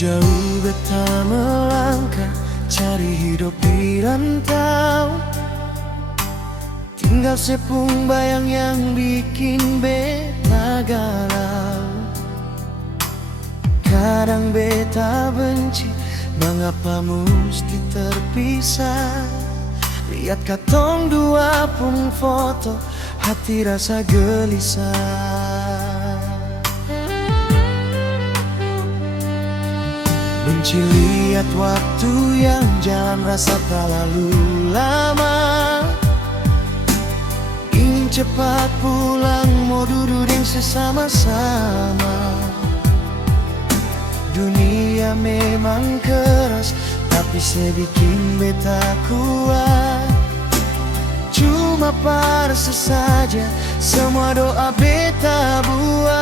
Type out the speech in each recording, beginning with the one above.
Jauh beta melangkah, cari hidup di rantau. Tinggal sepung bayang yang bikin beta galau. Kadang beta benci, mengapa mesti terpisah. Lihat katong dua pun foto, hati rasa gelisah. Benci lihat waktu yang jalan rasa terlalu lama. Ingin cepat pulang, mau duduk yang sesama-sama. Dunia memang keras, tapi sebikin beta kuat. Cuma parsa saja, semua doa beta buat.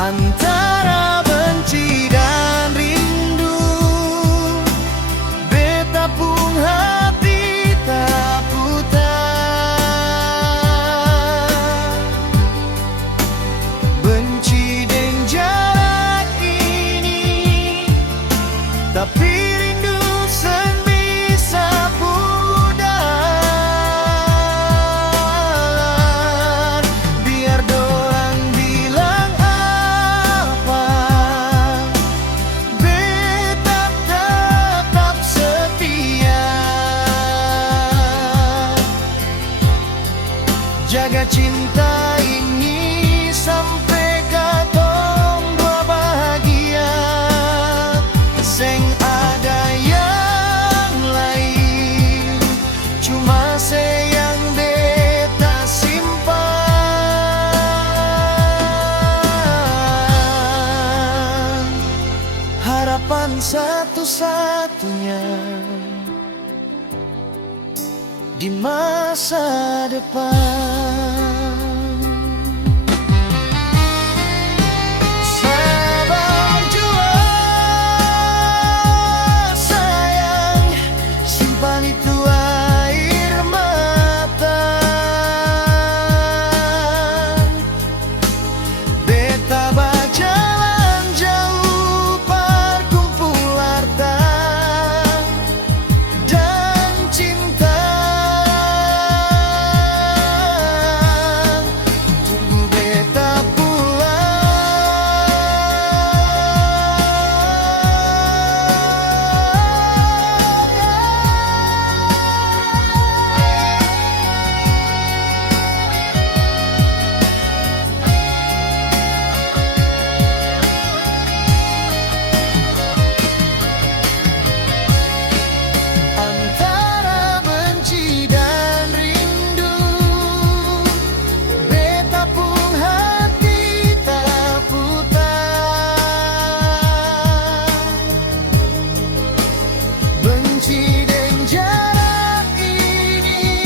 Antara benci dan rindu, beta pun hati tak putar. Benci dan jarak ini, tapi rindu sen bisa pudar. Biar dorang bilang apa, beta tetap setia. Jaga cinta ini sampai katong dua bahagia. Seng ada yang lain, cuma sayang beta simpan. Harapan satu-satunya di masa depan. Sabar jua sayang, simpan itu air mata. Beta berjalan jauh berkumpul harta dan cinta. Tunggu beta antara benci dan rindu, beta pun hati tak putar. Benci dan jarak ini,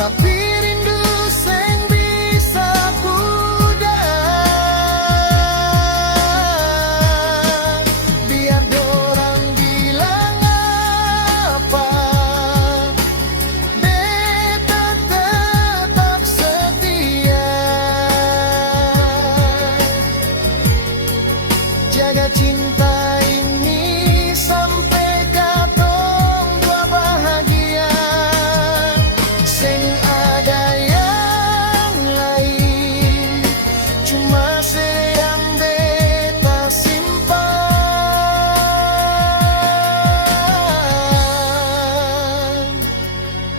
tapi rindu seng bisa pudar. Biar dorang bilang apa, beta tetap setia. Jaga cinta ini sampai katong dua bahagia. Seng ada yang lain, cuma sayang beta simpan.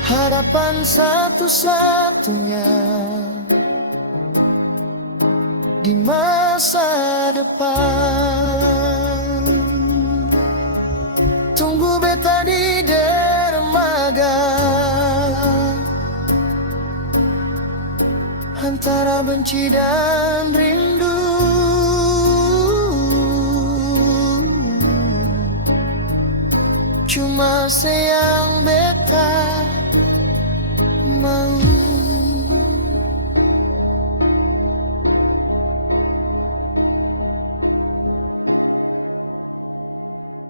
Harapan satu-satunya di masa depan. Tunggu beta di dermaga, antara benci dan rindu. Cuma sayang beta mau